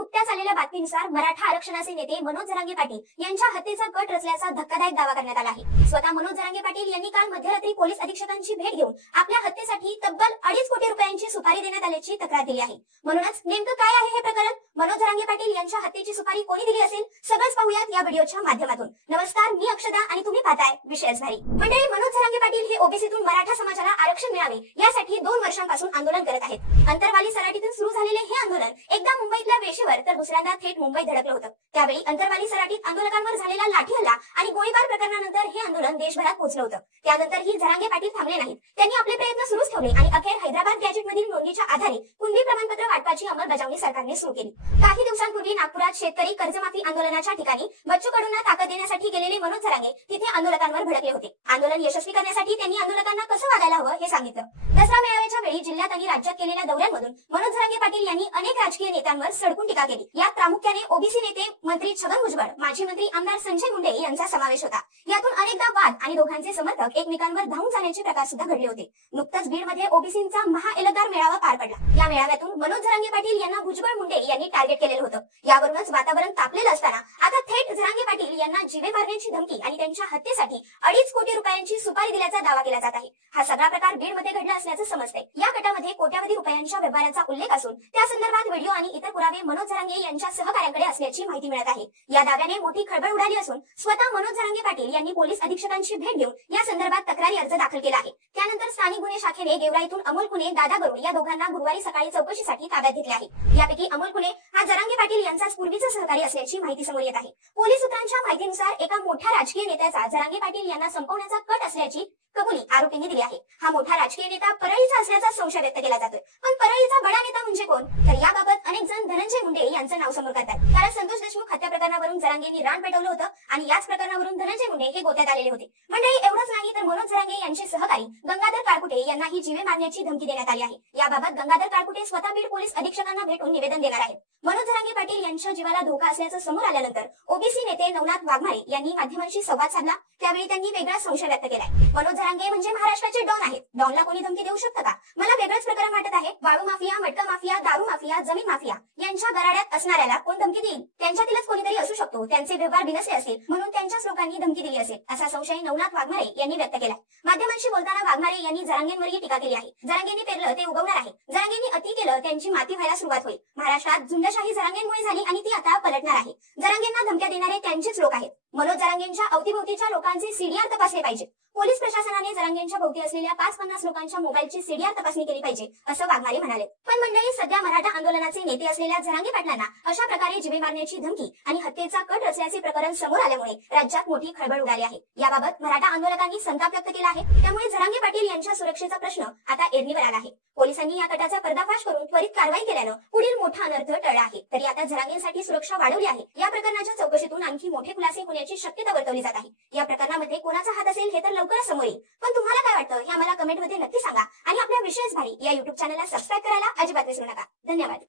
नुकत्याच आलेल्या बातमीनुसार मराठा आरक्षणाचे नेते मनोज जरांगे पाटील यांच्या हत्येचा कट रचल्याचा धक्कादायक दावा करण्यात आला आहे। स्वतः मनोज जरांगे पाटील यांनी काल मध्यरात्री पोलीस अधीक्षकांची भेट घेऊन आपल्या हत्येसाठी तब्बल 2.5 कोटी रुपयांची सुपारी देण्यात आल्याची तक्रार दिली आहे। म्हणूनच नेमकं काय आहे हे प्रकरण, मनोज जरांगे पाटील यांच्या हत्येची सुपारी कोणी दिली असेल, सगळंच पाहूयात या व्हिडिओच्या माध्यमातून। नमस्कार, मी अक्षदा आणि तुम्ही पाहताय विशेष भारी। मंडळी, मनोज जरांगे पाटील हे ओबीसीतून मराठा समाजाला आरक्षण मिळावे यासाठी 2 वर्षांपासून आंदोलन करत आहेत। अंतरवाली सराटीतून सुरू झालेले हे आंदोलन एकदा मुंबईतल्या वेशीवर तर दुसऱ्यांदा थेट मुंबईत धडकलं होतं। त्यावेळी अंतरवाली सराटीत आंदोलकांवर झालेला लाठी हल्ला आणि गोळीबार प्रकरणानंतर हे आंदोलन देशभरात पोहोचलं होतं। त्यानंतरही जरांगे पाटील थांबले नाहीत। त्यांनी आपले प्रयत्न सुरूच ठेवले आणि अखेर हैदराबाद गॅजेटमधील नोंदीच्या आधारे कुणबी प्रमाणपत्र वाटपाची अंमलबजावणी सरकारने सुरू केली। काही दिवसांपूर्वी नागपुरात शेतकरी कर्जमाफी आंदोलनाच्या ठिकाणी बच्चू कडूंना ताकद देण्यासाठी गेलेले मनोज जरांगे तिथे आंदोलकांवर भडकले होते। आंदोलन यशस्वी करण्यासाठी त्यांनी आंदोलकांना कसं वागायला हवं हे सांगितलं। दसरा मेळाव्याच्या वेळी जिल्ह्यात आणि राज्यात केलेल्या दौऱ्यांमधून मनोज जरांगे पाटील यांनी अनेक राजकीय नेत्यांवर सडकून टीका केली। यात प्रामुख्याने ओबीसी नेते मंत्री छगन भुजबळ, माजी मंत्री आमदार संजय मुंडे यांचा समावेश होता। यातून अनेकदा वाद आणि दोघांचे समर्थक एकमेकांवर धावून जाण्याचे प्रकार सुद्धा घडले होते। नुकताच बीडमध्ये ओबीसींचा महाएल्गार मेळावा पार पडला। या मेळाव्यातून मनोज जरांगे पाटील यांना भुजबळ मुंडे यांनी टार्गेट केलेलं होतं। यावरूनच वातावरण तापलेलं असताना आता थेट जरांगे पाटील यांना जीवे मारण्याची धमकी आणि त्यांच्या हत्येसाठी 2.5 कोटी रुपयांची सुपारी दिल्याचा दावा केला जात आहे। हा सगळा प्रकार बीडमध्ये घडला असल्याचं समजतंय। या गटामध्ये कोट्यावधी रुपयांच्या व्यवहाराचा उल्लेख असून त्या संदर्भात व्हिडिओ आणि इतर पुरावे मनोज जरांगे यांच्या सहकाऱ्यांकडे असल्याची माहिती मिळत आहे। या दाव्याने मोठी खळबळ उडाली असून स्वतः मनोज जरांगे पाटील यांनी पोलीस अधीक्षकांची भेट घेऊन या संदर्भात तक्रारी अर्ज दाखल केला आहे। त्यानंतर स्थानिक गुन्हे शाखेने गेवराईतून अमोल कुणे, दादा गरुड या दोघांना गुरुवारी सकाळी चौकशीसाठी ताब्यात घेतले आहे। यापैकी अमोल कुणे हा जरांगे पाटील यांचाच पूर्वीचा सहकारी असल्याची माहिती समोर येत आहे। पोलीस सूत्रांच्या माहितीनुसार एका मोठ्या राजकीय नेत्याचा जरांगे पाटील यांना संपवण्याचा कट असल्याची कबुली आरोपींनी दिली आहे। हा मोठा राजकीय नेता परळीचा असल्याचा संशय व्यक्त केला जातोय। पण परळीचा बडा नेता म्हणजे कोण, तर याबाबत अनेक जण धनंजय मुंडे यांचं नाव समोर करतात। कारण संतोष देशमुख हत्या प्रकरणावरून जरांगेंनी रान पेटवलं होतं आणि याच प्रकरणावरून धनंजय मुंडे हे गोत्यात आलेले होते। मंडळी, एवढंच नाही तर मनोज जरांगे यांचे सहकारी गंगाधर काळकुटे यांनाही जीवे मारण्याची धमकी देण्यात आली आहे। याबाबत गंगाधर काळकुटे स्वतः बीड पोलीस अधीक्षकांना भेटून निवेदन देणार आहेत। मनोज जरांगे पाटील यांच्या जीवाला धोका असल्याचं समोर आल्यानंतर ओबीसी नेते नवनाथ वाघमारे यांनी माध्यमांशी संवाद साधला। त्यावेळी त्यांनी वेगळा संशय व्यक्त केलाय। मनोज जरांगे म्हणजे महाराष्ट्राचे डॉन आहेत। डॉनला कोणी धमकी देऊ शकतं का? मला वेगळंच प्रकरण वाटत आहे। वाळू माफिया, मटका माफिया, दारू माफिया, जमीन माफिया यांच्या गराड्यात असणाऱ्याला कोण धमकी देईल? त्यांच्यातीलच कोणीतरी असू शकतो। त्यांचे व्यवहार बिनसले असतील म्हणून त्यांच्याच लोकांनी धमकी दिली असेल, असा संशय नवनाथ वाघमारे यांनी व्यक्त केलाय। माध्यमांशी बोलताना वाघमारे यांनी जरांगेंवरही टीका केली आहे। जरांगेंनी पेरलं ते उगवणार आहे। जरांगेंनी अति केलं त्यांची माती व्हायला सुरुवात होईल। महाराष्ट्रात झुंडशाही जरांगेंमुळे झाली आणि ती आता पलटणार आहे। जरांगेंना धमक्या देणारे त्यांचेच लोक आहेत। मनोज जरांगेंच्या अवतीभोवतीच्या लोकांचे सीडीआर तपासले पाहिजे। पोलीस प्रशासनाने जरांगेंच्या भोवती असलेल्या 5-50 लोकांच्या मोबाईलची सीडीआर तपासणी केली पाहिजे, असं वाघमारे म्हणाले। पण मंडळी, सध्या मराठा आंदोलनाचे नेते असलेल्या जरांगे पाटलांना अशा प्रकारे जीवे मारण्याची धमकी आणि हत्येचा कट रचल्याचे प्रकरण समोर आल्यामुळे राज्यात मोठी खळबळ उडाली आहे। याबाबत मराठा आंदोलकांनी संताप व्यक्त केला आहे। त्यामुळे जरांगे पाटील यांच्या सुरक्षेचा प्रश्न आता ऐरणीवर आला आहे। पोलिसांनी या कटाचा पर्दाफाश करून त्वरित कारवाई केल्यानं पुढील मोठा अनर्थ टळला आहे। तरी आता जरांगेंसाठी सुरक्षा वाढवली आहे। या प्रकरणाच्या चौकशीतून आणखी मोठे खुलासे होण्याची शक्यता वर्तवली जात आहे। या प्रकरणामध्ये कोणाचा हात असेल हे तर लवकरच समोर येईल। पण तुम्हाला काय वाटतं हे आम्हाला कमेंटमध्ये नक्की सांगा आणि आपल्या विशेष भारी या युट्यूब चॅनलला सबस्क्राईब करायला अजिबात विसरू नका। धन्यवाद।